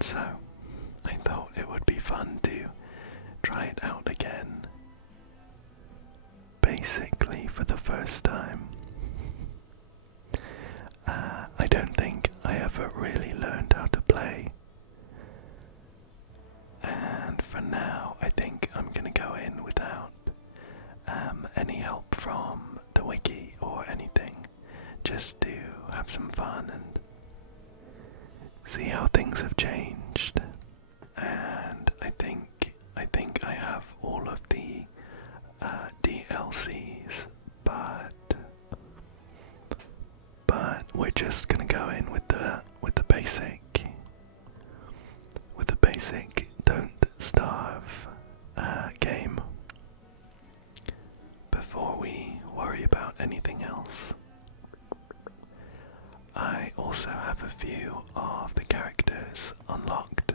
So, I thought it would be fun to try it out again. Basically, for the first time. I don't think I ever really learned how to play. And for now, I think I'm gonna go in without any help from the wiki or anything, just to have some fun and see how things have changed. And I think I have all of the DLCs, but we're just gonna go in with the basic don't starve game before we worry about anything else. I also have a few of the characters unlocked.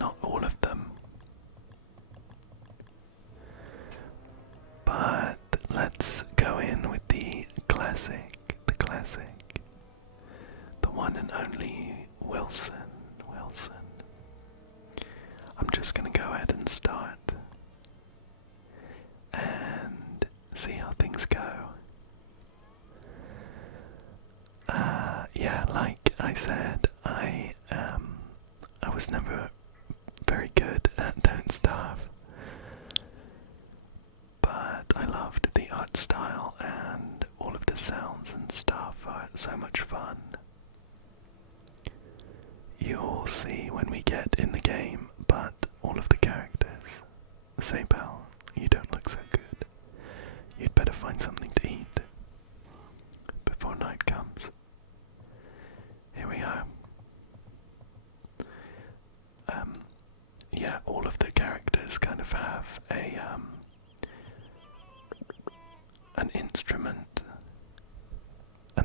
Not all of them. But let's go in with the classic. The one and only Wilson. I'm just gonna go ahead and start and see how things go. Yeah, like I said, I was never very good at Don't Starve, but I loved the art style and all of the sounds and stuff are so much fun. You'll see when we get in the game, but all of the characters say, "Pal, you don't look so good. You'd better find something to eat before night comes." Here we are. Yeah, all of the characters kind of have an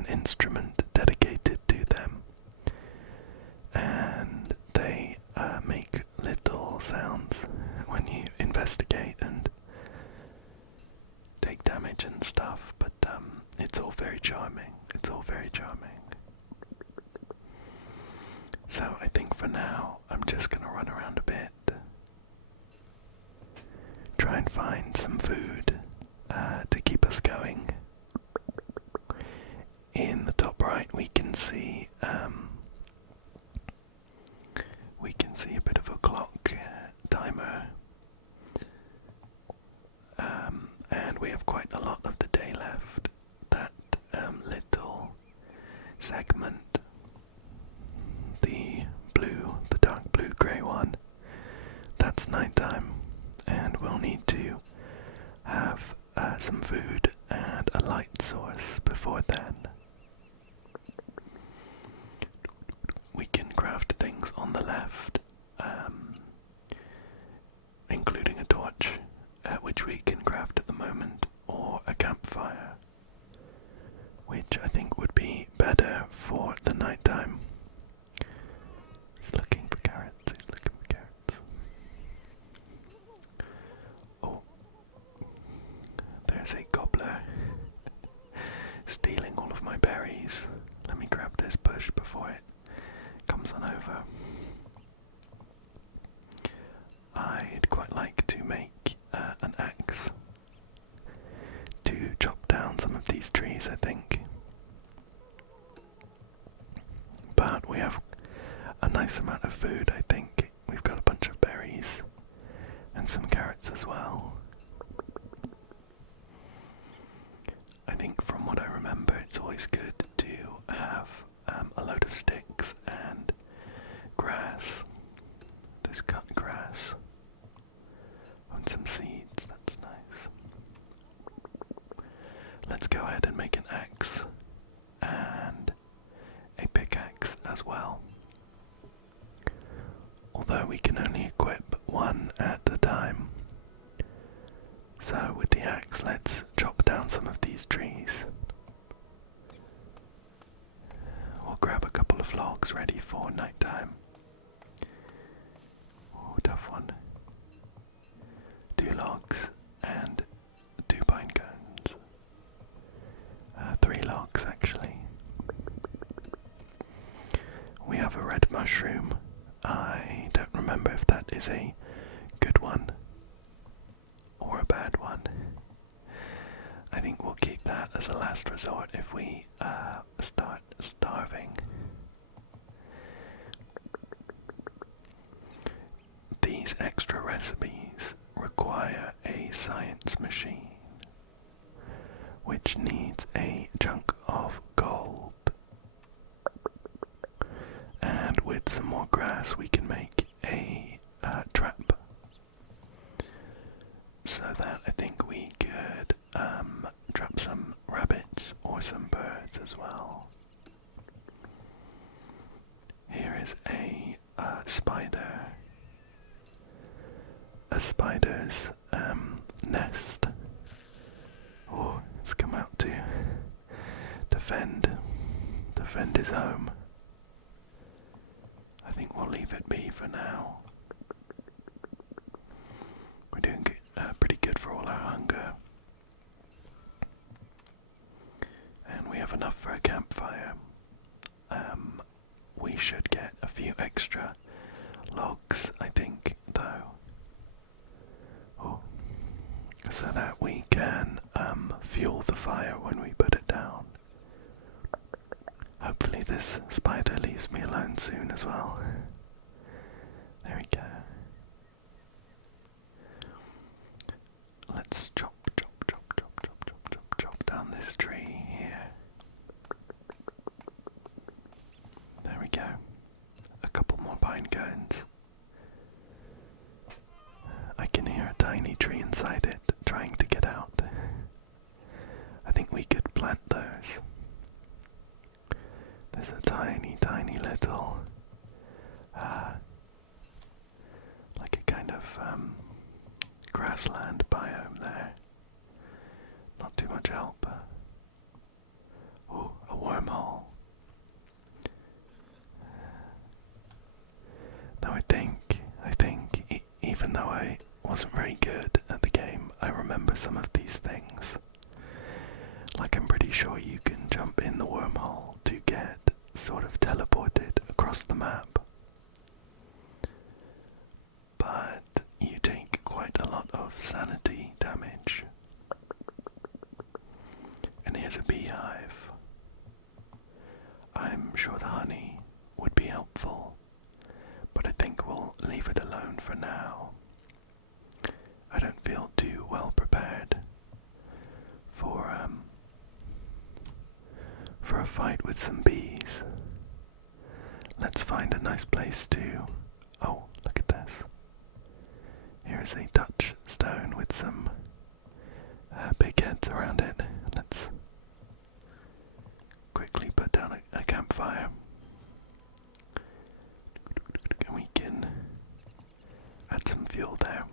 instrument dedicated to them, and they make little sounds when you investigate and take damage and stuff, but it's all very charming. So I think for now I'm just gonna run around a bit, try and find some food to keep us going. In the top right we can see a bit of a clock timer, and we have quite a lot of the day left. That little segment, the dark blue grey one, that's nighttime, and we'll need to have some food and a light source before then. We can craft things on the left, including a torch, which we can craft at the moment, or a campfire, which I think would be better for the nighttime. He's looking for carrots. Oh, there's a gobbler stealing all of my berries. Let me grab this bush before it comes on over. I'd quite like to make an axe to chop down some of these trees, I think. But we have a nice amount of food, I think. We've got a bunch of berries and some carrots as well. I think from what I remember, it's always good to have a load of sticks and grass. There's cut grass and some seeds, that's nice. Let's go ahead and make an axe and a pickaxe as well. Although we can only equip one at a time. So with the axe, let's chop down some of these trees. We'll grab a couple of logs ready for nighttime. Oh, tough one. 2 logs and 2 pine cones. 3 logs actually. We have a red mushroom. I don't remember if that is a good one or a bad one. I think we'll keep that as a last resort if we start starving. These extra recipes require a science machine, which needs a chunk of gold. And with some more grass we can make a trap. So that I think we could trap some rabbits or some birds as well. Here is a spider. A spider's nest. Oh, it's come out to defend his home. I think we'll leave it be for now. We're doing pretty good for all our hunger. And we have enough for a campfire. We should get a few extra logs, I think, though. Oh, so that we can fuel the fire when we put it down. Hopefully this spider leaves me alone soon as well. There we go. Let's chop down this tree here. There we go. A couple more pine cones. I can hear a tiny tree inside it trying to get out. I think we could plant those. There's a tiny little like a kind of grassland biome there. Not too much help. Oh, a wormhole. Now I think even though I wasn't very good at the game, I remember some of these things. Like I'm pretty sure you can jump in the wormhole to get sort of teleported across the map. But you take quite a lot of sanity damage. And here's a beehive. I'm sure the honey would be helpful, but I think we'll leave it alone for now. I don't feel too well prepared for a fight with some bees. Let's find a nice place to... Oh, look at this. Here is a Dutch stone with some big heads around it. Let's quickly put down a campfire. And we can add some fuel there.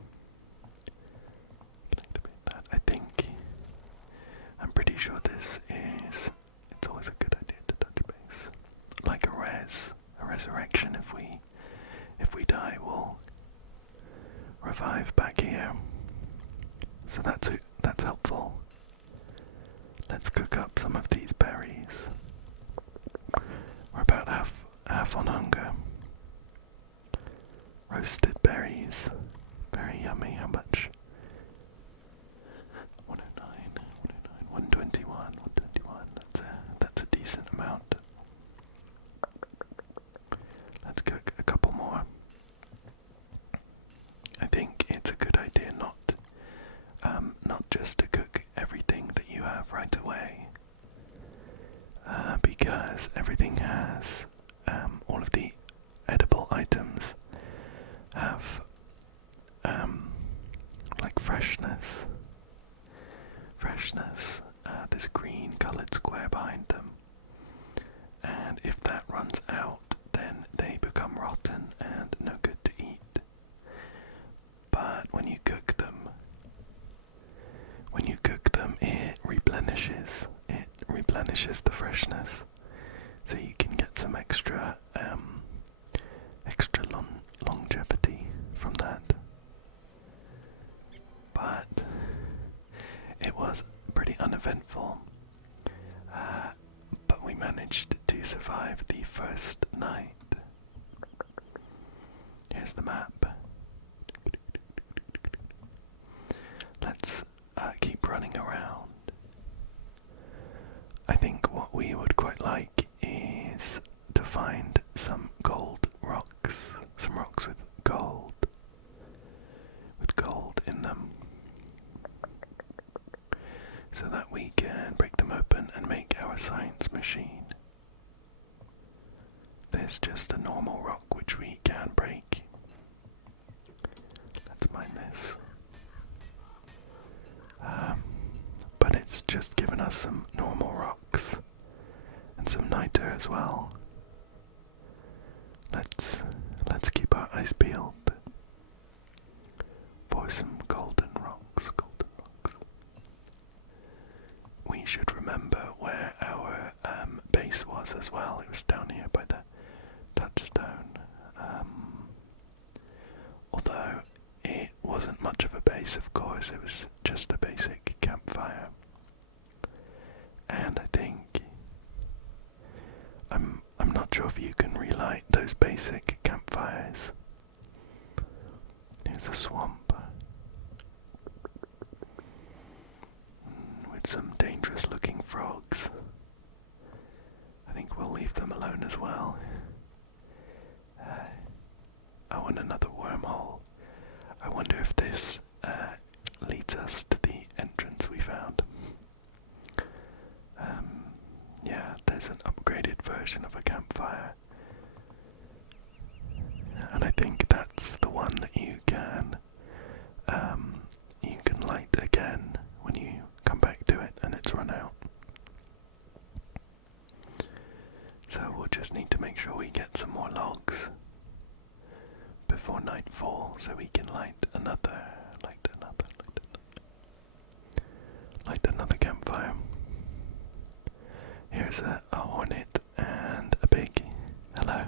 I'm pretty sure this is... It's always a good idea to touch base. Like a resurrection. If we die, we'll revive back here. So that's helpful. Let's cook up some of these berries. We're about half on hunger. Roasted berries. Very yummy. How much? 121. That's a decent amount. Let's cook a couple more. I think it's a good idea not just to cook everything that you have right away, because everything has all of the edible items have like freshness, this green coloured square behind them, and if that runs out then they become rotten and no good to eat. But when you cook them it replenishes the freshness, so you can get some extra longevity from that. But it was pretty uneventful, but we managed to survive the first night There's the map. Let's keep running around. I think what we would quite like is to find some gold rocks, some rocks with gold in them, so that we can break them open and make our science machine. There's just a normal rock which we can break. Let's mine this. But it's just given us some normal rocks and some niter as well. Let's keep our eyes peeled for some golden rocks. We should remember where our base was as well. It was down here by the touchstone. Although it wasn't much of a base, of course, it was just a basic campfire. And I think I'm not sure if you can relight those basic campfires. Here's a swamp with some dangerous looking frogs. I think we'll leave them alone as well. Oh, and another wormhole. I wonder if this leads us to the entrance we found. Yeah, there's an upgraded version of a campfire. And I think that's the one that you can light again when you come back to it and it's run out. So we'll just need to make sure we get some more logs before nightfall so we can light another campfire. Here's a hornet and a pig. Hello.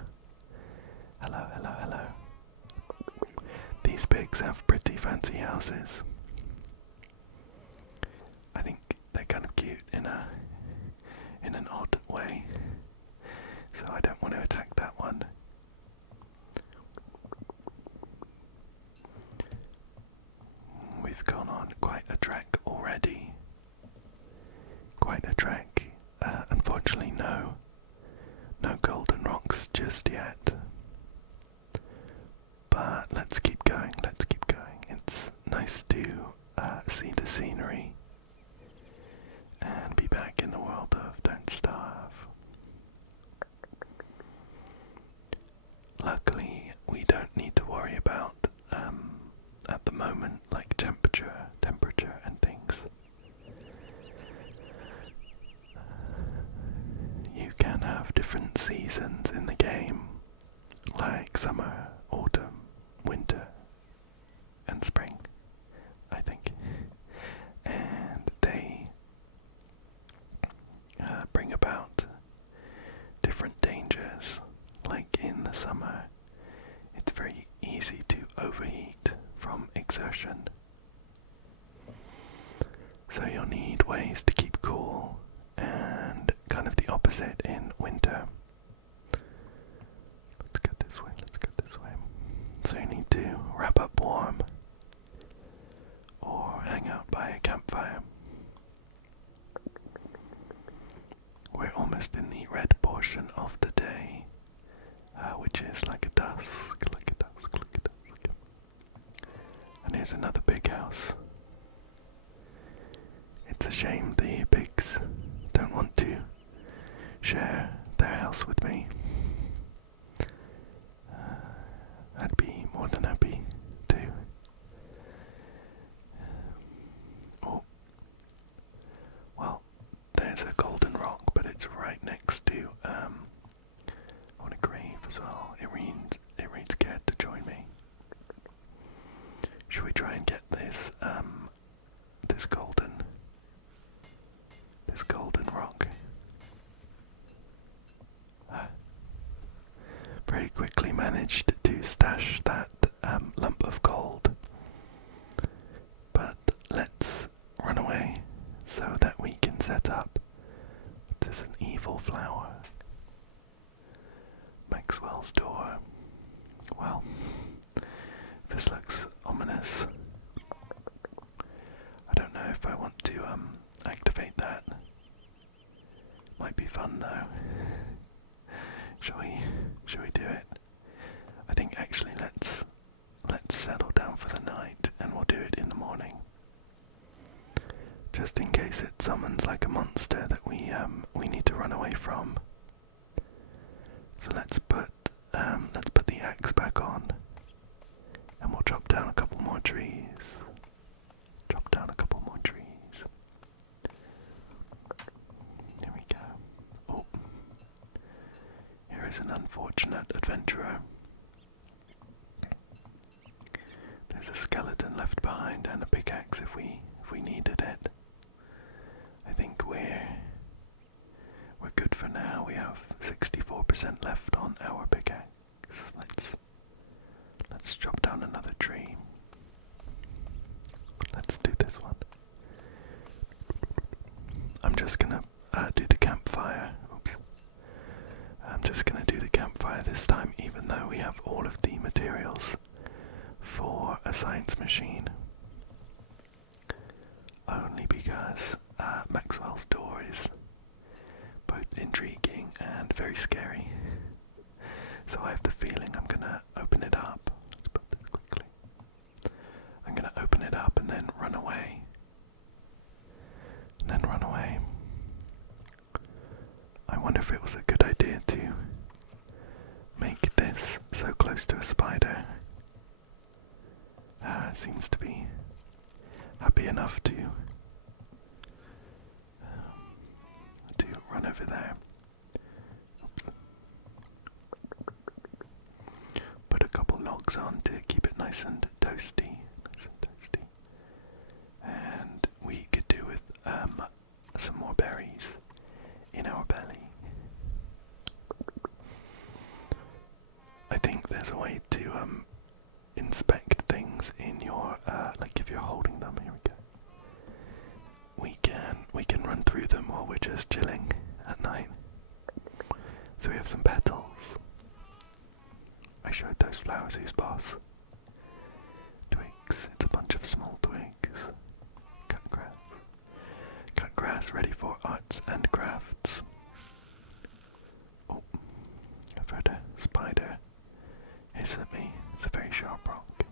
These pigs have pretty fancy houses. I think they're kind of cute in an odd way. So I don't want to attack that one. We've gone on quite a trek already. Unfortunately, no golden rocks just yet. But let's keep going. It's nice to see the scenery and be back in the world of Don't Starve. Luckily, we don't need to worry about at the moment, like temperature and things. You can have different seasons in the game, like summer, autumn, winter, and spring, I think. And they bring about different dangers. Like in the summer, it's very easy to overheat from exertion. So you'll need ways to keep cool, and kind of the opposite in winter. Let's go this way. So you need to wrap up warm or hang out by a campfire. We're almost in the red portion of the day, which is like a dusk. And here's another big house. It's a shame the pigs don't want to share their house with me. I'd be more than happy to. Oh, well, there's a golden rock, but it's right next to on a grave as well. It reads scared to join me. Should we try and get this this golden rock? Very quickly managed to stash that lump of gold. But let's run away so that we can set up. This is an evil flower. Maxwell's door. Well, this looks ominous. I don't know if I want to activate that. Might be fun though. Shall we do it? I think actually let's settle down for the night and we'll do it in the morning. Just in case it summons like a monster that we need to run away from. So let's put the axe back on, and we'll chop down a couple more trees. Chop down a couple more trees. Here we go. Oh, here is an unfortunate adventurer. There's a skeleton left behind and a pickaxe if we needed it. I think we're good for now. We have 64% left on our pickaxe. Let's chop down another tree. Let's do this one. I'm just gonna do the campfire. Oops. I'm just gonna do the campfire this time, even though we have all of the materials for a science machine. Only because Maxwell's door is both intriguing and very scary. So I have the feeling I'm gonna open it up. Let's put this quickly. I'm gonna open it up and then run away. I wonder if it was a good idea to make this so close to a spider. Seems to be happy enough to run over there. Oops. Put a couple logs on to keep it nice and toasty. And we could do with some more berries in our belly. I think there's a way to inspect things in your like if you're holding them. Here we go. We can run through them while we're just chilling at night. So we have some petals. I showed those flowers who's boss. Twigs. It's a bunch of small twigs. Cut grass. Cut grass ready for arts and crafts. Oh, I've heard a spider hiss at me. It's a very sharp rock.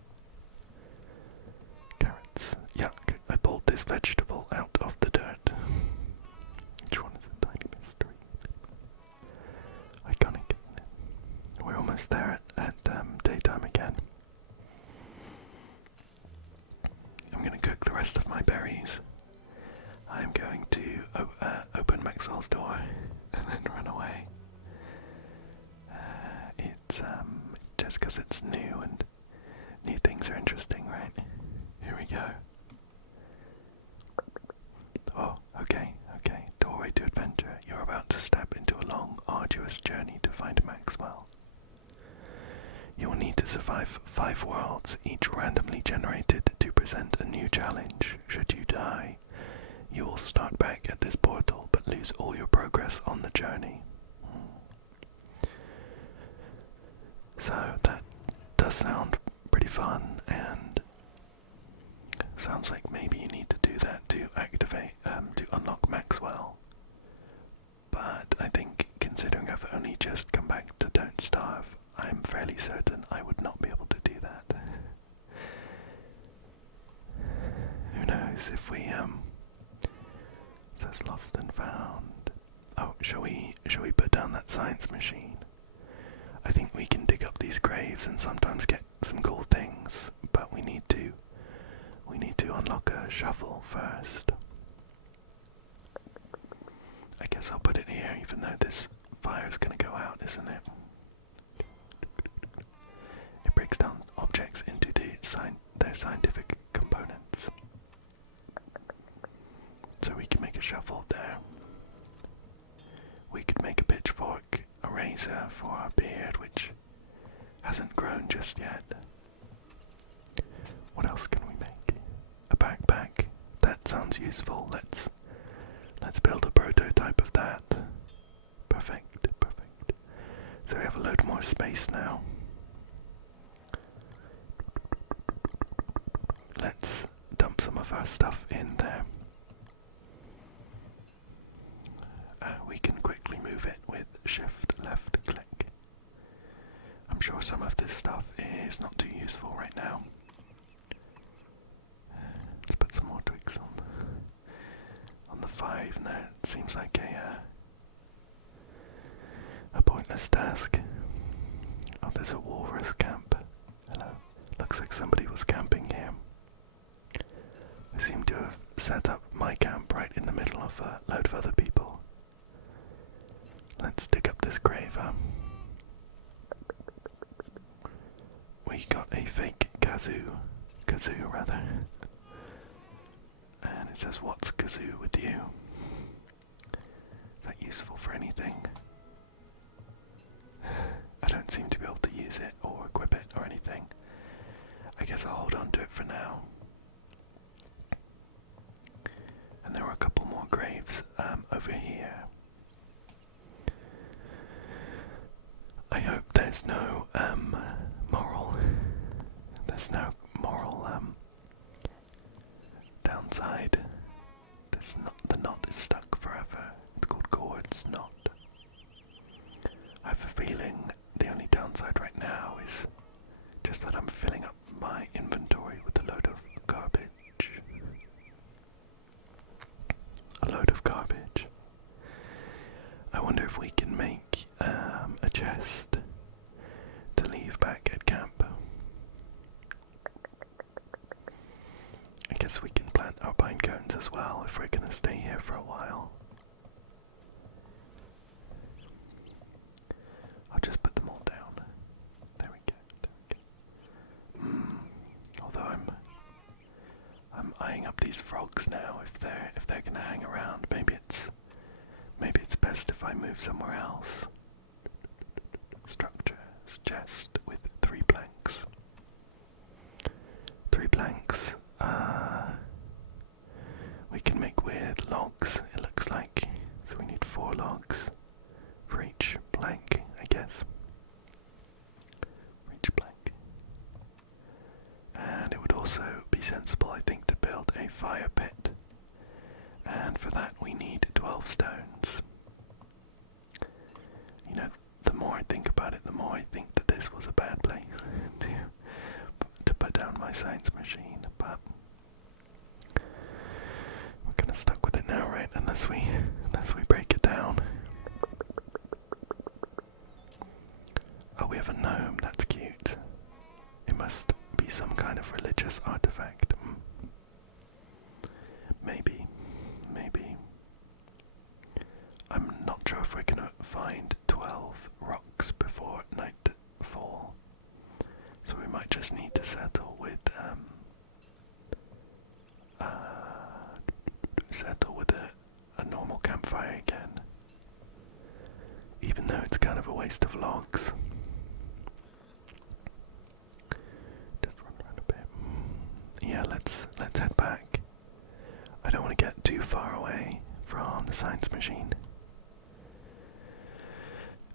Carrots. Yuck, I pulled this vegetable out of the dirt. Each one is a tiny mystery. Iconic, isn't it? We're almost there at daytime again. I'm going to cook the rest of my berries. I'm going to open Maxwell's door and then run away. It's just because it's new and new things are interesting, right? Here we go. Oh, okay. Doorway to adventure. You're about to step into a long, arduous journey to find Maxwell. You will need to survive 5 worlds, each randomly generated to present a new challenge. Should you die, you will start back at this portal, but lose all your progress on the journey. So that does sound pretty fun, and sounds like maybe you need to do that to activate, to unlock Maxwell. But I think, considering I've only just come back to Don't Starve, I'm fairly certain I would not be able to do that. Who knows if we, says lost and found. Oh, shall we put down that science machine? I think we can dig up these graves and sometimes get some cool things, but we need to unlock a shovel first. I guess I'll put it here, even though this fire's gonna go out, isn't it? It breaks down objects into their scientific components. So we can make a shovel there. We could make a pitchfork, a razor for our beard, which hasn't grown just yet. What else can we make? A backpack. That sounds useful. Let's build a prototype of that. Perfect. So we have a load more space now. let's dump some of our stuff in there. We can quickly move it with shift left click. I'm sure some of this stuff is not too useful right now. Let's put some more twigs on the fire, even though it seems like a pointless task. Oh, there's a walrus camp. Hello. Looks like somebody was camping here. I seem to have set up my camp right in the middle of a load of other people. Let's dig up this grave. We got a fake kazoo rather. And it says, "What's kazoo with you?" Is that useful for anything? I don't seem to be able to use it or equip it or anything. I guess I'll hold on to it for now. And there are a couple more graves over here. I hope there's no moral downside. The knot is stuck forever. It's called Gord's knot. I have a feeling the only downside right now is just that I'm filling up my inventory with a load of garbage. I wonder if we can make a chest to leave back at camp. I guess we can plant our pine cones as well if we're going to stay here for a while. I'll just put them all down. There we go. Although I'm eyeing up these frogs now. If they're gonna hang around, maybe it's best if I move somewhere else. Structure chest with 3 planks. 3 planks. We can make with logs. It looks like so we need 4 logs for each plank, I guess. For each plank. And it would also be sensible, I think, to build a fire pit. And for that we need 12 stones. You know, the more I think about it, the more I think that this was a bad place to put down my science machine, but we're kinda stuck with it now, right? Unless we break it down. Oh, we have a gnome, that's cute. It must be some kind of religious artifact. Maybe. I'm not sure if we're gonna find 12 rocks before nightfall. So we might just need to settle with a normal campfire again. Even though it's kind of a waste of logs. Just run around a bit. Yeah, let's head back. I don't want to get too far away from the science machine.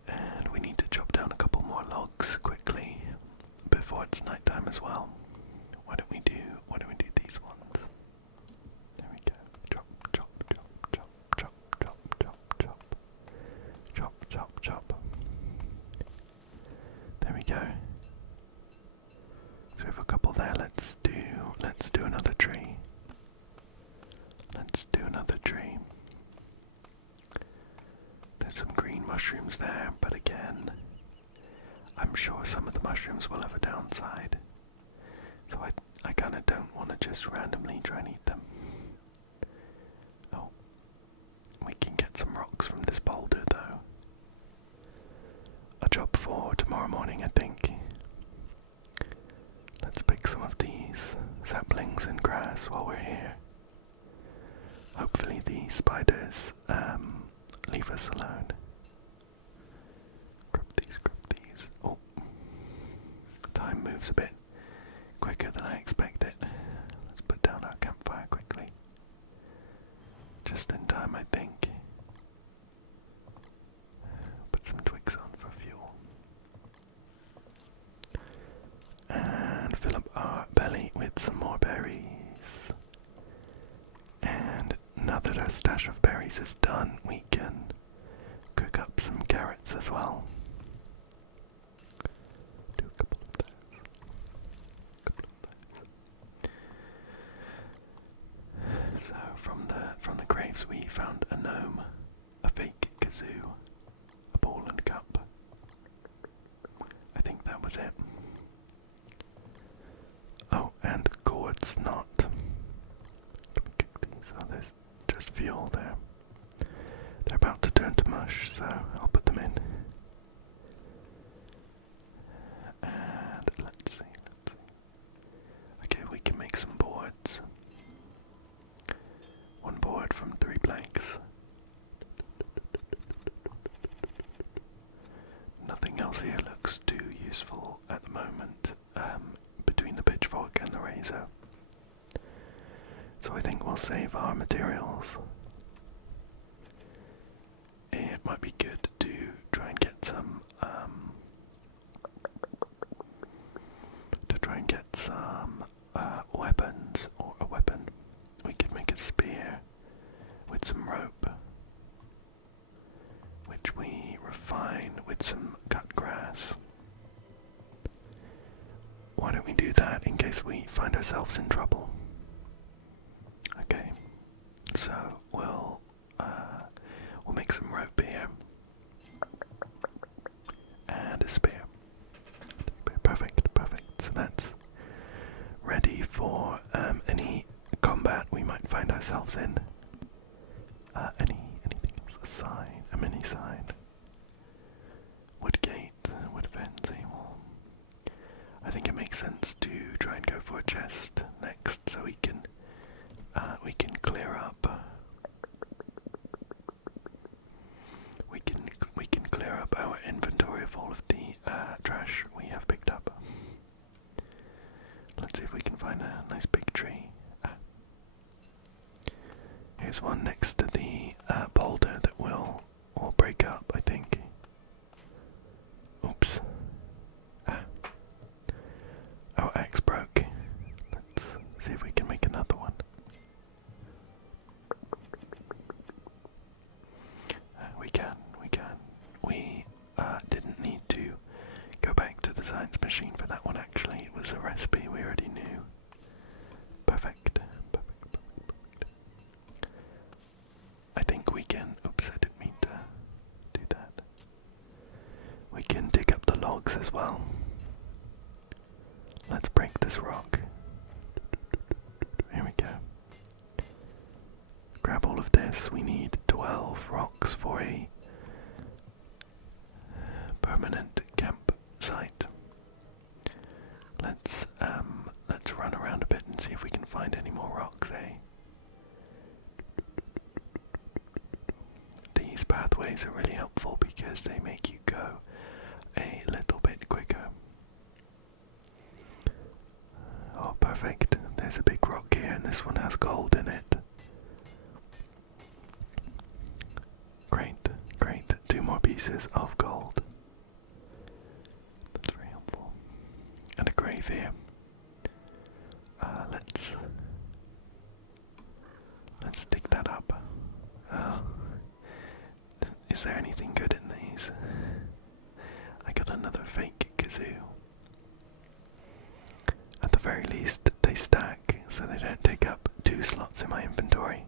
And we need to chop down a couple more logs quickly before it's nighttime as well. Why don't we do these ones? There we go. Chop, chop, chop, chop, chop, chop, chop, chop. Chop, chop, chop. There we go. So we have a couple there. Let's do another tree. There's some green mushrooms there, but again, I'm sure some of the mushrooms will have a downside. So I kinda don't want to just randomly try and eat them. Oh, we can get some rocks from this boulder though. A job for tomorrow morning, I think. Let's pick some of these saplings and grass while we're here. Hopefully the spiders leave us alone. Grab these. Oh, time moves a bit quicker than I expected. Let's put down our campfire quickly. Just in time, I think. Put some twigs on for fuel. And fill up our belly with some more berries. stash of berries is done, we can cook up some carrots as well. Do a couple of those. So from the graves we found a gnome, a fake kazoo, a ball and cup. I think that was it. Oh, and gourds not. Let me cook these. Oh, there's just fuel there. They're about to turn to mush, so I'll put them in. And let's see. Okay, we can make some boards. One board from 3 planks. Nothing else here looks too useful at the moment, between the pitchfork and the razor. So I think we'll save our materials. It might be good to try and get some, weapons, or a weapon. We could make a spear with some rope, which we refine with some cut grass. Why don't we do that in case we find ourselves in trouble? Okay, so we'll make some rope here and a spear. Perfect, perfect. So that's ready for any combat we might find ourselves in. Anything else? A sign, a mini sign. Wood gate, wood fence. Well, I think it makes sense to try and go for a chest next, so we can clear up. We can clear up our inventory of all of the trash we have picked up. Let's see if we can find a nice big tree. Here's one next to the boulder that will break up, I think. Oops. Our axe broke. Let's see if we can make another one. We can. We didn't need to go back to the science machine for that one, actually. It was a recipe we already knew. Perfect. I think we can. Oops, I didn't mean to do that. We can dig up the logs as well. Let's break this rock. Here we go. Grab all of this. We need 12 rocks for a permanent campsite. Let's run around a bit and see if we can find any more rocks, eh? These pathways are really helpful because they make you go a little bit quicker. Oh, perfect. There's a big rock here, and this one has gold in it. Great, great. 2 more pieces of gold. That's very helpful. And a grave here. Let's dig that up. Is there anything good in these? I got another fake kazoo. At the very least, they stack, so they don't take up 2 slots in my inventory.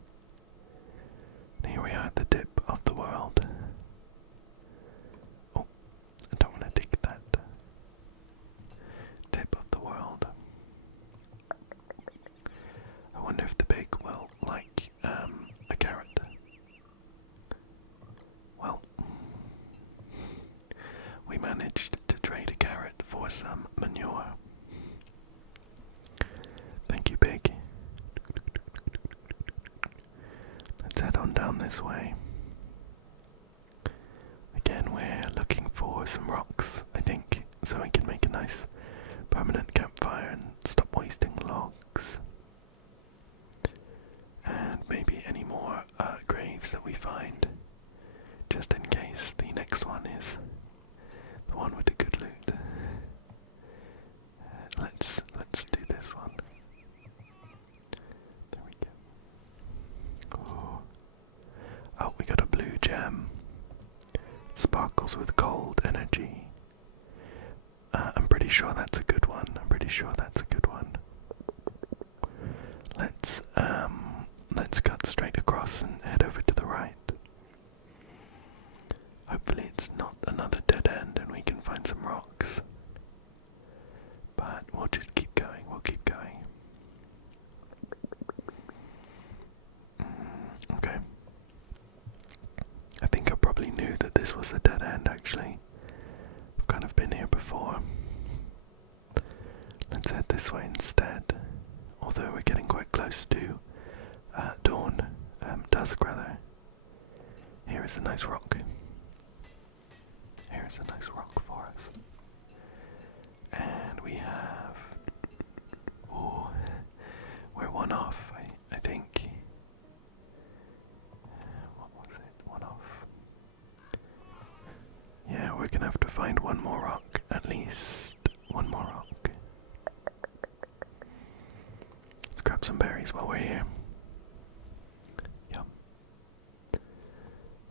And here we are at the tip of the world. Oh, I don't want to dig that. Tip of the world. I wonder if the pig will like a carrot. Well, we managed to trade a carrot for some manure. Thank you, pig. Let's head on down this way. Again, we're looking for some rocks, I think, so we can make a nice permanent campfire and stop wasting logs. And maybe any more graves that we find, just in case the next one is the one with the good loot. Let's do this one. There we go. Oh, gold energy. I'm pretty sure that's a good one. Let's cut straight across and head over to the right. Hopefully it's not another dead end and we can find some rocks. But we'll just keep going, Okay. I think I probably knew that this was a dead end actually. I've kind of been here before. Let's head this way instead. Although we're getting quite close to dusk rather. Here is a nice rock. For us. And we have... Oh, we're one off, I think. What was it? One off. Yeah, we're gonna have to find one more rock, at least one more rock. Let's grab some berries while we're here. Yum.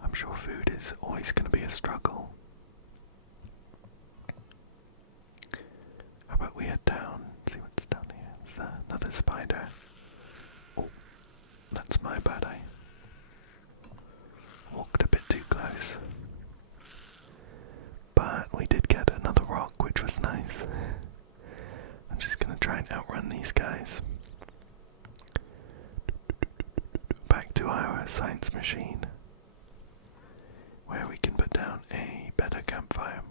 I'm sure food is always gonna be a struggle. How about we head down, see what's down here. There's another spider. Oh, that's my bad. I walked a bit too close. But we did get another rock, which was nice. I'm just gonna try and outrun these guys. Back to our science machine, where we can put down a better campfire.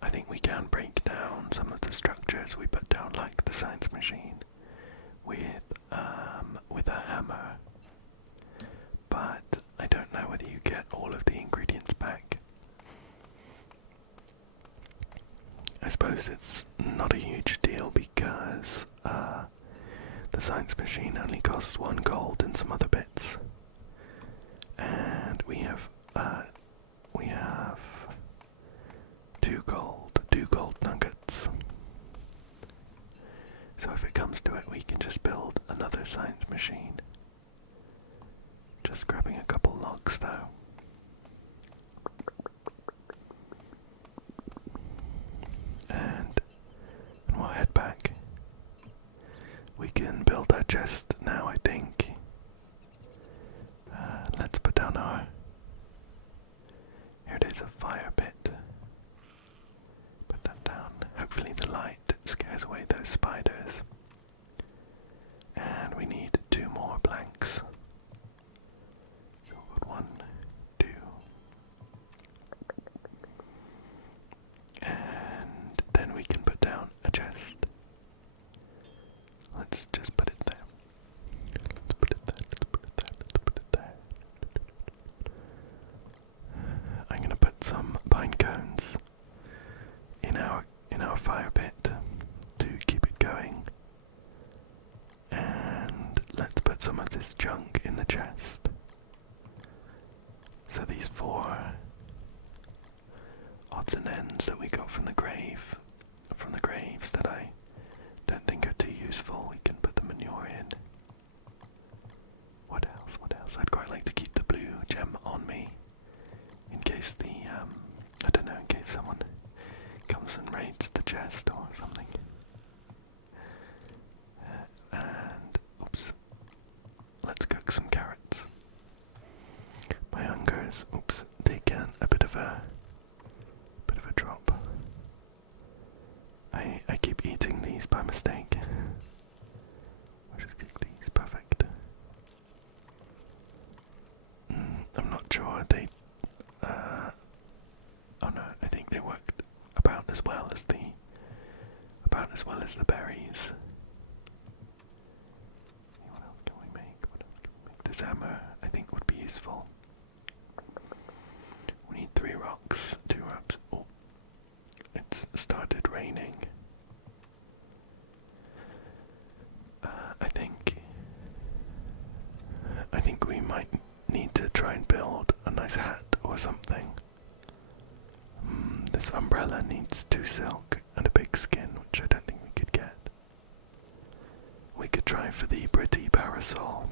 I think we can break down some of the structures we put down, like the science machine, with a hammer. But I don't know whether you get all of the ingredients back. I suppose it's not a huge deal because the science machine only costs 1 gold and some other bits. And we have 2 gold nuggets. So if it comes to it, we can just build another science machine. Just grabbing a couple logs though. And we'll head back. We can build our chest now, I think. Let's put down our... Here it is, a fire pit. Put that down. Hopefully the light scares away those spiders. And we need 2 more planks. So we'll put 1, 2. And then we can put down a chest. Let's just put it there. I'm gonna put some pine cones in our fire pit to keep it going. And let's put some of this junk in the chest. So these 4 odds and ends that we got from the graves that I don't think are too useful, we can put the manure in. What else? I'd quite like to keep the blue gem on me in case in case someone comes and raids the chest or something. And oops, let's cook some carrots. My hunger's taken a bit of a drop. I keep eating these by mistake. I'll just cook these, perfect. I'm not sure they oh no, I think they worked about as well as the berries. What else can we make? This hammer I think would be useful. We need 3 rocks, 2 ropes. Oh, it's started raining. I think we might need to try and build a nice hat or something. This umbrella needs 2 silk and a big skin, which I don't think we could get. We could try for the pretty parasol.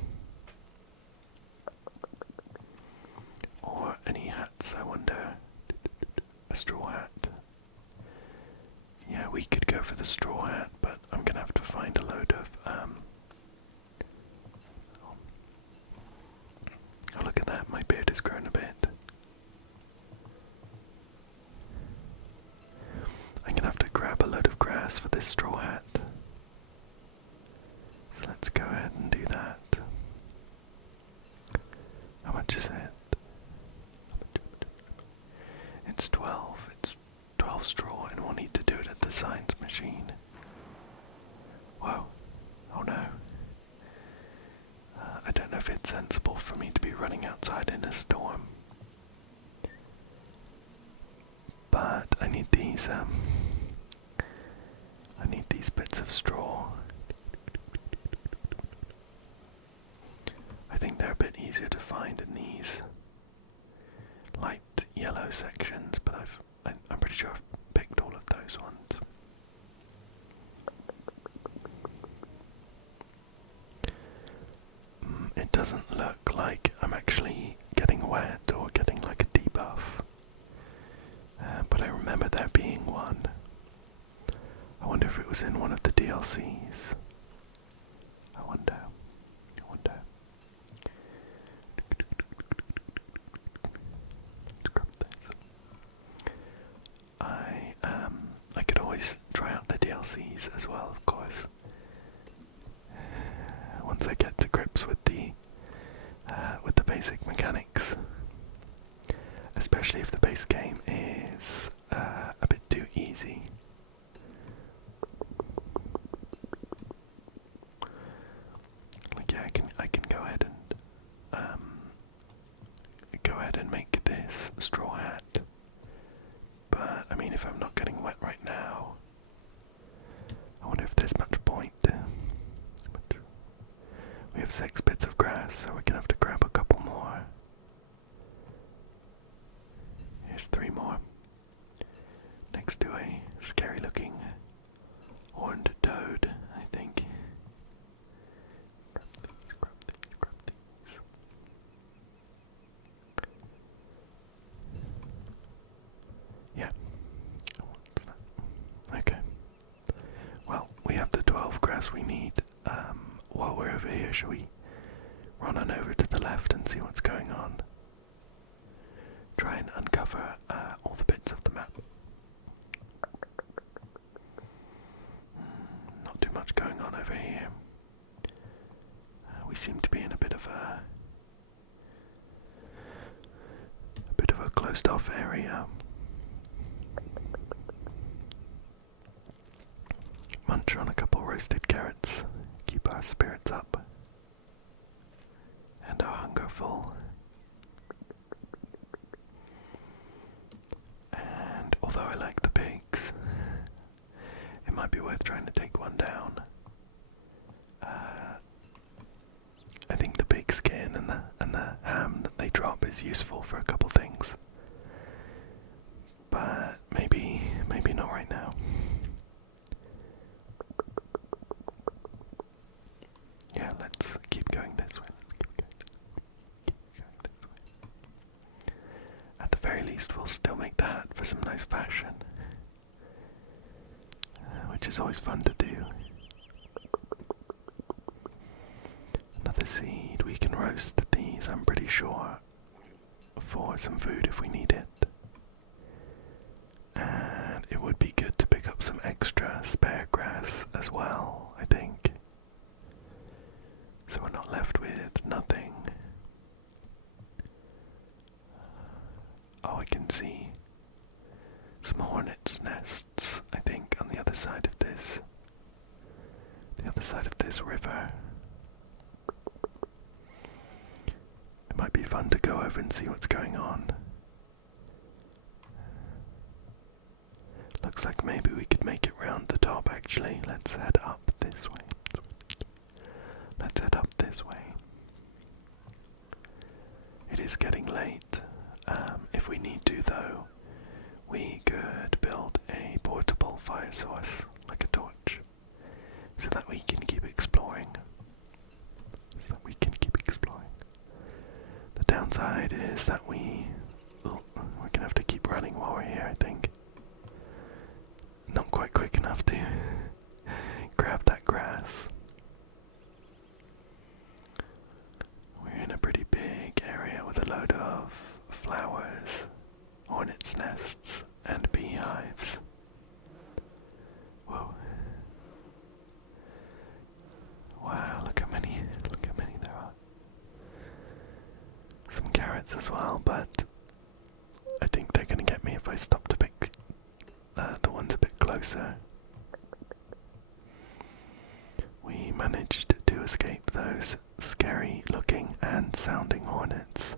Or any hats, I wonder. straw hat. Yeah, we could go for the straw hat, but I'm gonna have to find a load of oh, look at that, my beard has grown a bit. I'm gonna have to grab a load of grass for this straw hat. So let's go ahead and do that. How much is it? It's 12. It's 12 straw, and we'll need to do it at the science machine. Whoa. Oh no. I don't know if it's sensible for me to be running outside in a storm. But I need these bits of straw. I think they're a bit easier to find in these light yellow sections, but I'm pretty sure I've picked all of those ones. It doesn't look like I'm actually getting wet or getting like a debuff, but I remember there being one. I wonder if it was in one of the DLCs. I wonder. Let's grab this. I could always try out the DLCs as well, of course. Once I get to grips with the basic mechanics, especially if the base game is a bit too easy. Like, yeah, I can go ahead and make this straw hat. But I mean, if I'm not getting wet right now, I wonder if there's much point. We have 6 bits of grass, so we're gonna have to grab a couple more. Here's 3 more. Next to a scary looking horned toad, I think. Grab these. Yeah. Okay. Well, we have the 12 grass we need. While we're over here, shall we run on over to the left and see what's going on? Try and uncover all the bits of the map. Not too much going on over here. We seem to be in a bit of a closed off area. Munch on a couple roasted carrots. Keep our spirits up and our hunger full. And although I like the pigs, it might be worth trying to take one down. I think the pig skin and the ham that they drop is useful for a couple things, but maybe not right now. Yeah, let's keep going this way. At the very least, we'll still make the hat for some nice fashion, which is always fun to do. Another seed. We can roast these, I'm pretty sure, for some food if we need it. And it would be good to pick up some extra spare grass as well, I think. So we're not left with nothing. Oh, I can see some hornets' nests, I think, on the other side of this. The other side of this river. It might be fun to go over and see what's going on. Looks like maybe we could make it round the top, actually. Let's head up this way. Let's head up this way. It is getting late. If we need to, though, we could build a portable fire source, like a torch, so that we can keep exploring. The downside is that we're gonna have to keep running while over here, I think. Not quite quick enough to grab that grass. We're in a pretty big area with a load of flowers, hornets' nests, and beehives. Whoa. Wow, look how many there are. Some carrots as well, but I think they're gonna get me if I stop to pick the ones a bit closer. We managed to escape those scary looking and sounding hornets.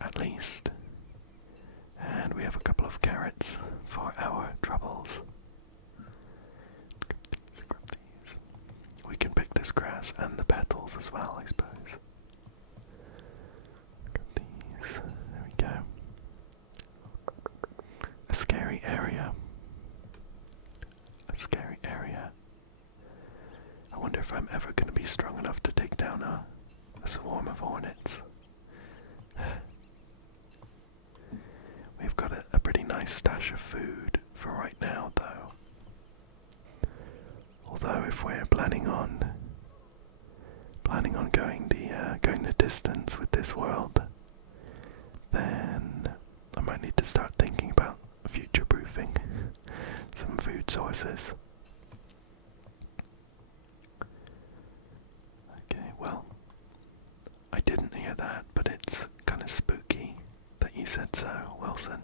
At least. And we have a couple of carrots for our troubles. Grab these. We can pick this grass and the petals as well, I suppose. Grab these. There we go. A scary area. A scary area. I wonder if I'm ever going to be strong enough to take down a swarm of hornets. We've got a pretty nice stash of food for right now, though. Although, if we're planning on going the distance with this world, then I might need to start thinking about future-proofing some food sources. Okay, well, I didn't hear that, but it's kind of spooky that you said so, Wilson.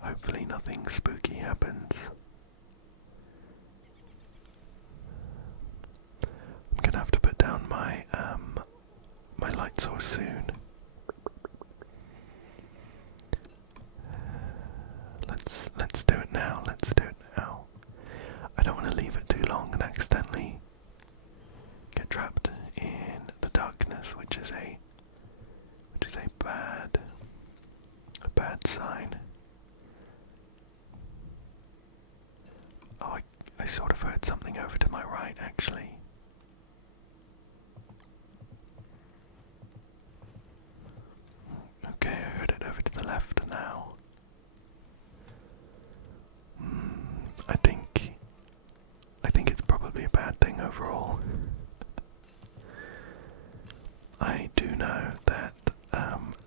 Hopefully nothing spooky happens. I'm gonna have to put down my my light source soon. Let's do it now. Let's do it now. I don't want to leave it too long and accidentally get trapped in the darkness, which is a bad sign. Oh, I sort of heard something over to my right, actually. Okay, I heard it over to the left now. I think it's probably a bad thing overall. I do know that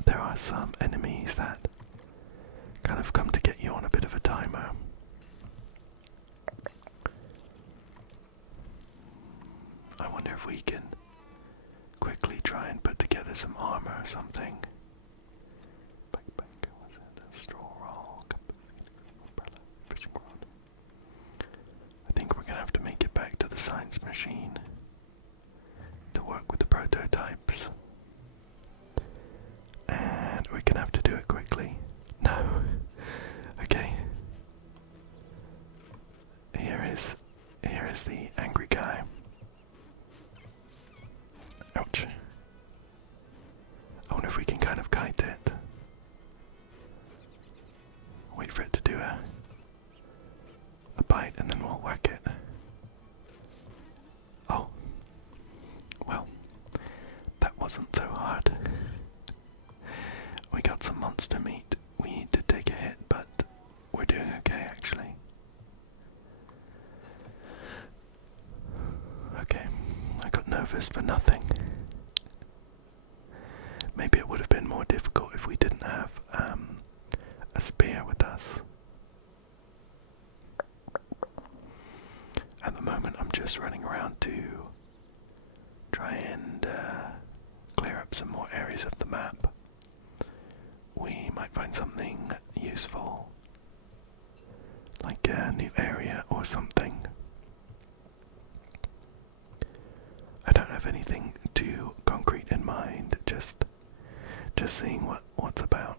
there are some enemies that kind of come to get you on a bit of a timer. I wonder if we can quickly try and put together some armor or something. Backpack, what's it? A straw roll, umbrella, fishing rod. I think we're gonna have to make it back to the science machine to work with the prototypes. And we're gonna have to do it quickly. No. Okay. Here is the angry guy. Ouch. I wonder if we can kind of kite it. Wait for it to do a bite and then we'll whack it. Oh. Well, that wasn't so hard. We got some monster meat. We did take a hit, but we're doing okay actually. Okay, I got nervous for nothing. Maybe it would have been more difficult if we didn't have a spear with us. At the moment I'm just running around to try and clear up some more areas of the map. We might find something useful, like a new area or something. I don't have anything too concrete in mind, just seeing what's about.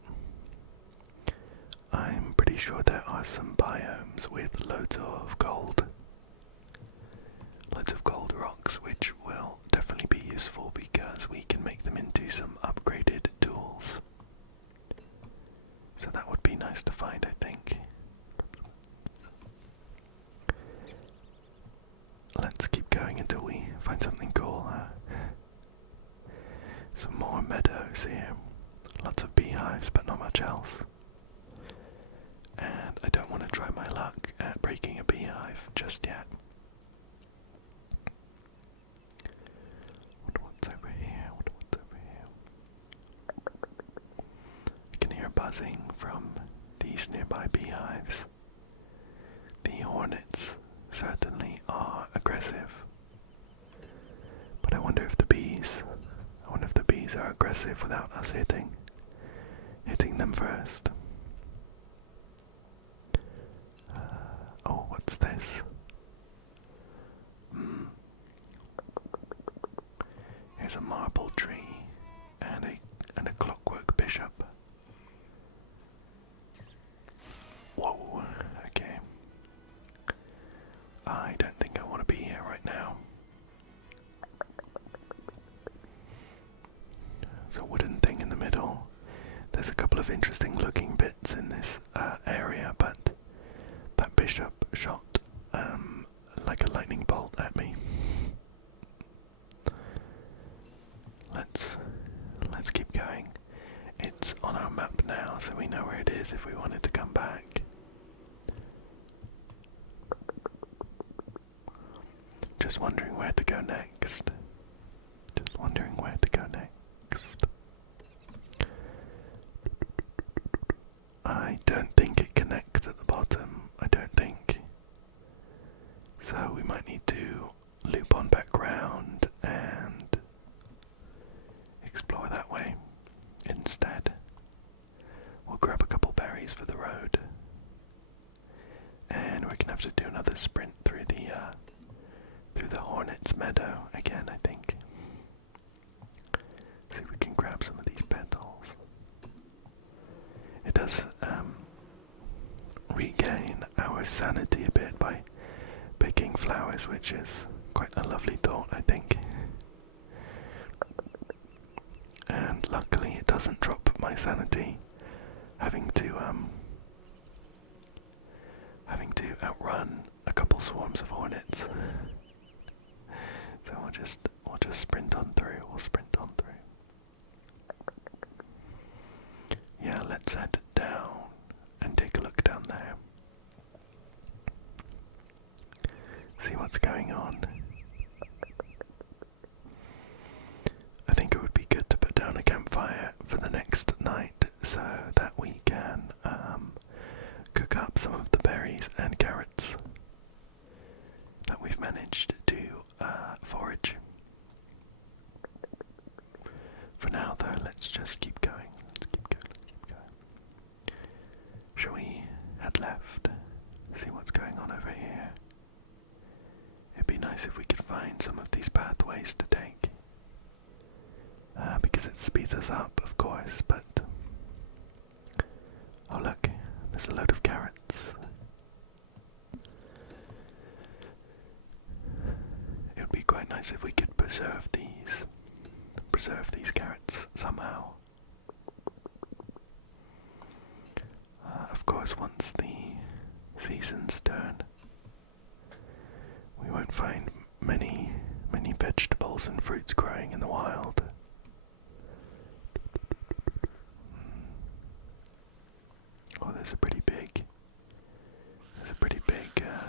I'm pretty sure there are some biomes with loads of gold rocks, which will definitely be useful because we can make them into some upgraded tools. So that would be nice to find, I think. Let's keep going until we find something cool. Some more meadows here. Lots of beehives, but not much else. And I don't want to try my luck at breaking a beehive just yet. What's over here? What's over here? I can hear buzzing from these nearby beehives. The hornets certainly are aggressive. But I wonder if the bees are aggressive without us hitting them first. Oh, what's this? Here's a marble tree and a clockwork bishop. Whoa, okay. I don't think I want to be here right now. There's a wooden thing in the middle. There's a couple of interesting looking bits in this area, but that bishop shot like a lightning bolt at me. Let's keep going. It's on our map now, so we know where it is if we wanted to come back. Just wondering where to go next. Just wondering where to go next. I don't think it connects at the bottom. I don't think. So we might need to loop on back round and explore that way instead. We'll grab a couple berries for the road. And we're gonna have to do another sprint through the hornet's meadow again, I think. See if we can grab some of these petals. It does regain our sanity a bit by picking flowers, which is quite a lovely thought, I think. And luckily it doesn't drop my sanity having to outrun a couple swarms of hornets. So we'll just sprint on through. We'll sprint on through. Yeah, let's head down and take a look down there. See what's going on. I think it would be good to put down a campfire for the next night so that we can cook up some of the berries and carrots that we've managed to forage. For now though, let's just keep going. Let's keep going. Shall we head left? See what's going on over here. It'd be nice if we could find some of these pathways to take. Because it speeds us up, of course, but... Oh look, there's a load of carrots. It would be quite nice if we could preserve these carrots somehow. Of course, once the seasons turn, we won't find many vegetables and fruits growing in the wild. Oh, there's a pretty big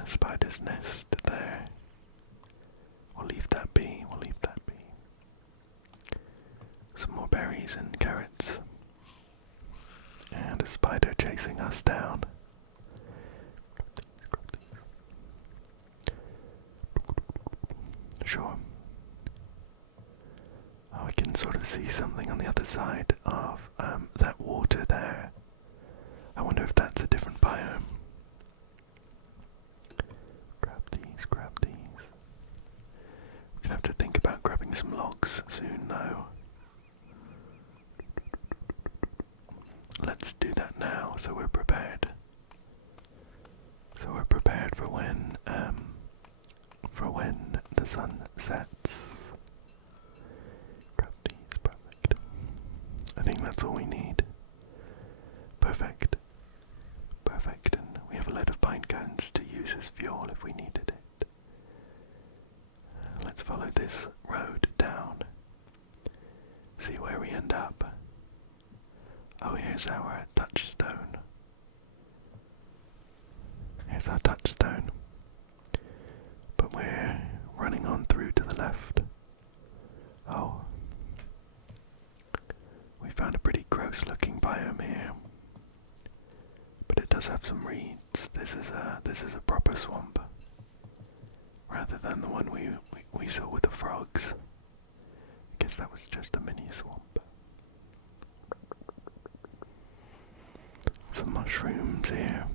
spider's nest there. We'll leave that be. Some more berries and carrots. And a spider chasing us down. Sure. Oh, I can sort of see something on the other side of that water there. I wonder if that's a different biome. Grab these. We're gonna have to think about grabbing some logs soon though. Let's do that now so we're prepared. So we're prepared for when the sun sets. Grab these, perfect. I think that's all we need. Perfect. And we have a load of pine cones to use as fuel if we needed it. Let's follow this road down. See where we end up. Oh, here's our touchstone. Here's our touchstone. But we're running on through to the left. Oh. We found a pretty gross looking biome here. But it does have some reeds. This is a proper swamp. Rather than the one we saw with the frogs. I guess that was just a mini swamp. Some mushrooms here.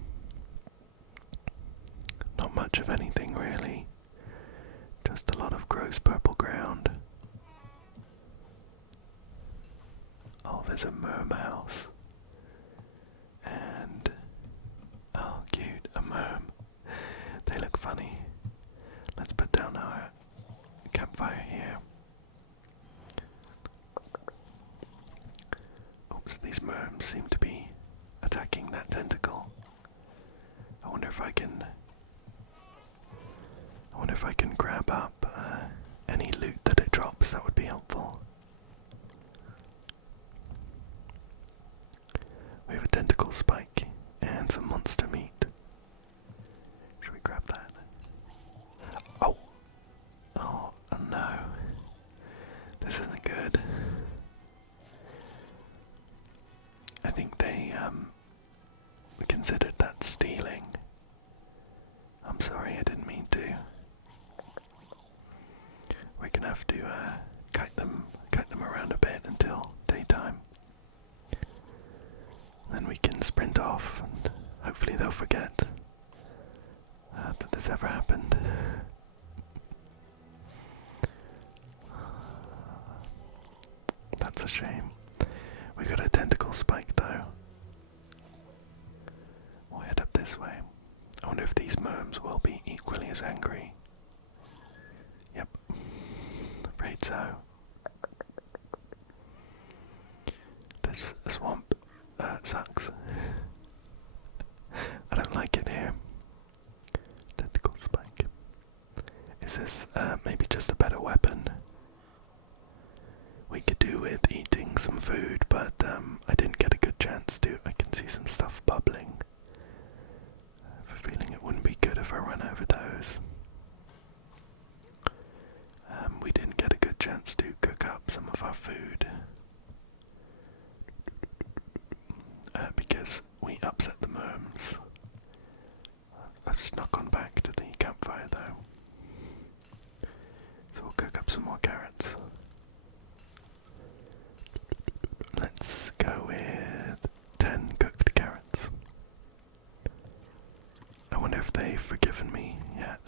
Not much of anything really. Just a lot of gross purple ground. Oh, there's a merm house. And oh, cute, a merm. They look funny. Let's put down our campfire here. Oops, these merms seem to be attacking that tentacle. I wonder if I can grab up any loot that it drops. That would be helpful. We have a tentacle spike and some monster meat. Should we grab that? Oh! Oh no. This isn't good. I think they considered that stealing. I'm sorry, I didn't mean to. We're gonna have to kite them around a bit until daytime. Then we can sprint off, and hopefully they'll forget that this ever happened. That's a shame. We got a tentacle spike though. We'll head up this way. I wonder if these merms will be equally as angry. Yep. Afraid so. This swamp sucks. I don't like it here. Tentacle spike. Is this maybe just a better weapon? We could do with eating some food, but I didn't get a good chance to. I can see some stuff bubbling. I have a feeling it wouldn't be good if I run over those. We didn't get a good chance to cook up some of our food. Because we upset the merms. I've snuck on back to the campfire though. So we'll cook up some more carrots. Let's go with 10 cooked carrots. I wonder if they've forgiven me yet.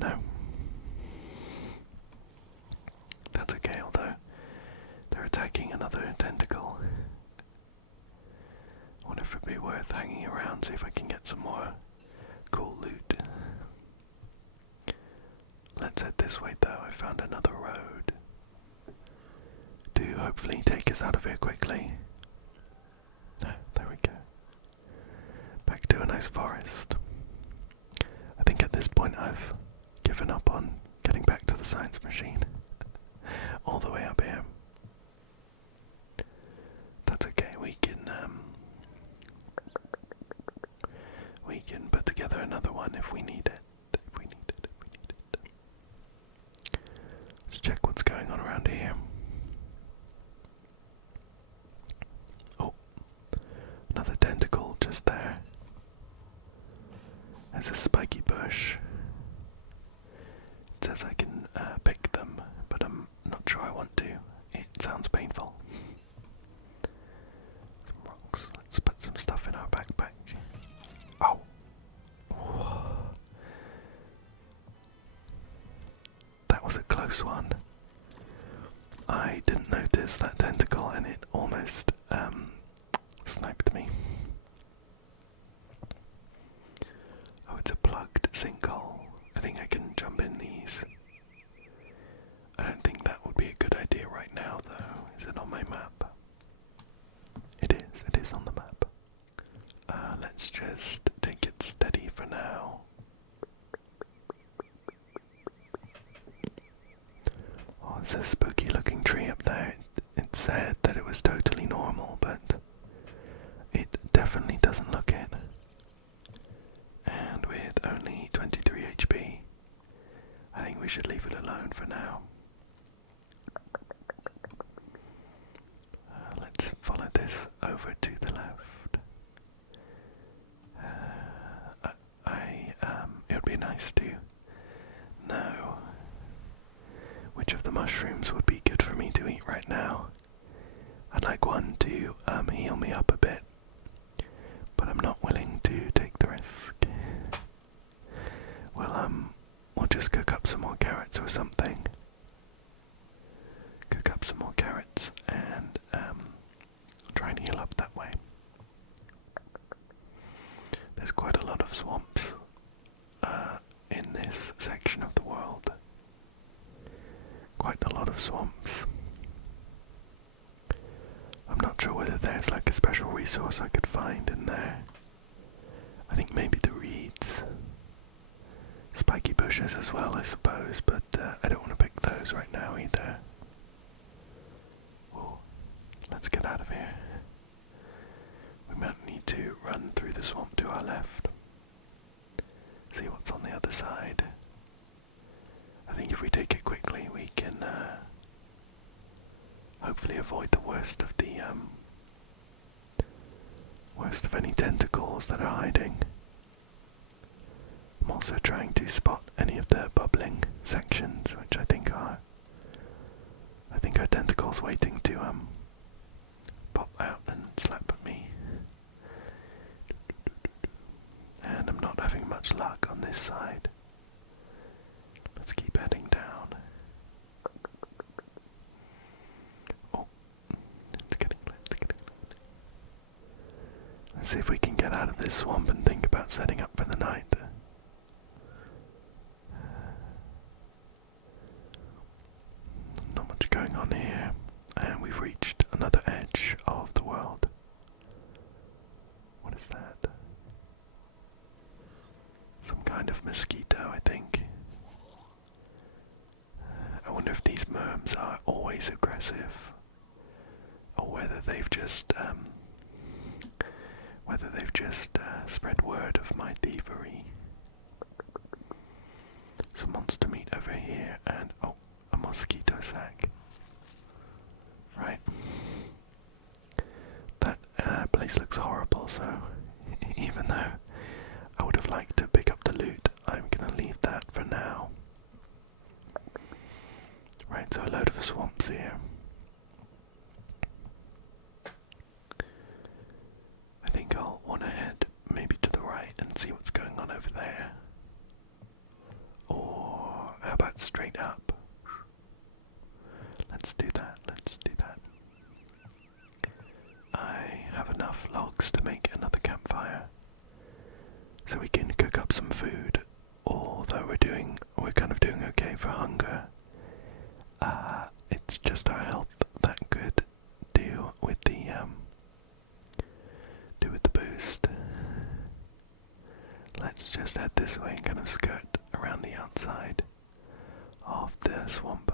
No. That's okay, although they're attacking another tentacle. I wonder if it'd be worth hanging around, see if I can get some more cool loot. Let's head this way though. I found another road to hopefully take us out of here quickly. There we go. Back to a nice forest. I think at this point I've given up on getting back to the science machine. All the way up here. That's okay, we can put together another one if we need it. Let's check what's going on around here. Oh, another tentacle just there. There's a spiky bush. It says I can pick them, but I'm not sure I want to. It sounds painful. Some rocks. Let's put some stuff in our backpack. Oh. That was a close one. I didn't notice that tentacle and it almost sniped me. Oh, it's a plugged sinkhole. I think I can jump in these. I don't think that would be a good idea right now though. Is it on my map? It is on the map. Let's just take it steady for now. there's a spooky looking tree up there. It said that it was totally normal, but it definitely doesn't look it. And with only 23 HP, I think we should leave it alone for now. Let's follow this over to the left. It would be nice to know which of the mushrooms would be good for me to eat right now. I'd like one to heal me up a bit, but I'm not willing to take the risk. We'll just cook up some more carrots or something. Cook up some more carrots and try and heal up that way. There's quite a lot of swamps in this section of the world. Quite a lot of swamps. I'm not sure whether there's like a special resource I could find in there. I think maybe the reeds. Spiky bushes as well, I suppose, but I don't want to pick those right now either. Whoa. Let's get out of here. We might need to run through the swamp to our left. See what's on the other side. I think if we take it quickly, we can hopefully avoid the worst of the worst of any tentacles that are hiding. I'm also trying to spot any of the bubbling sections, which I think are tentacles waiting to pop out and slap at me. And I'm not having much luck on this side. Let's keep heading down. Oh, it's getting late. Let's see if we can get out of this swamp and think about setting up for the night. Not much going on here, and we've reached another edge of the world. What is that? Some kind of mosquito, I think. I wonder if these merms are always aggressive, or whether they've just spread word of my thievery. Some monster meat over here, and oh, a mosquito sack. Right. That place looks horrible, so even though I would have liked to pick up the loot, I'm gonna leave that for now. Right, so a load of swamps here. I think I'll want to head maybe to the right and see what's going on over there. Or how about straight up? Let's do that. I have enough logs to make another campfire, so we can cook up some food. Although we're kind of doing okay for hunger. It's just our health that could do with the boost. Let's just head this way and kind of skirt around the outside of the swamp.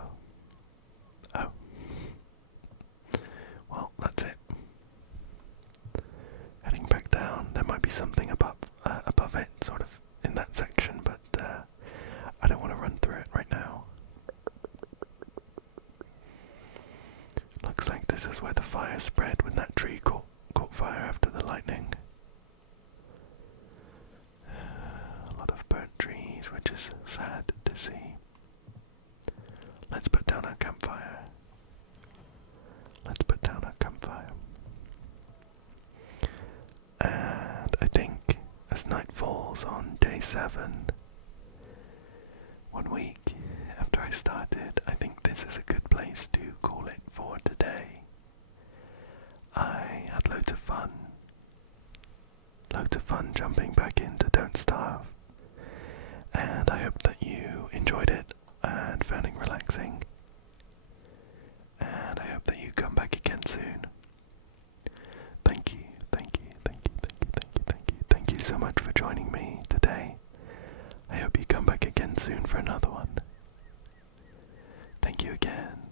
Oh. Well, that's it. Heading back down. There might be something above it, sort of in that section, but I don't want to run through it right now. Looks like this is where the fire spread when that tree caught fire after the lightning. A lot of burnt trees, which is sad to see. Let's put down our campfire. And I think as night falls on day 7, 1 week after I started, I think this is a good place to call it for today. I had loads of fun jumping back into Don't Starve, and I hope that you enjoyed it and found it relaxing, and I hope that you come back again soon. Thank you so much for joining me today. I hope you come back again soon for another one. Thank you you again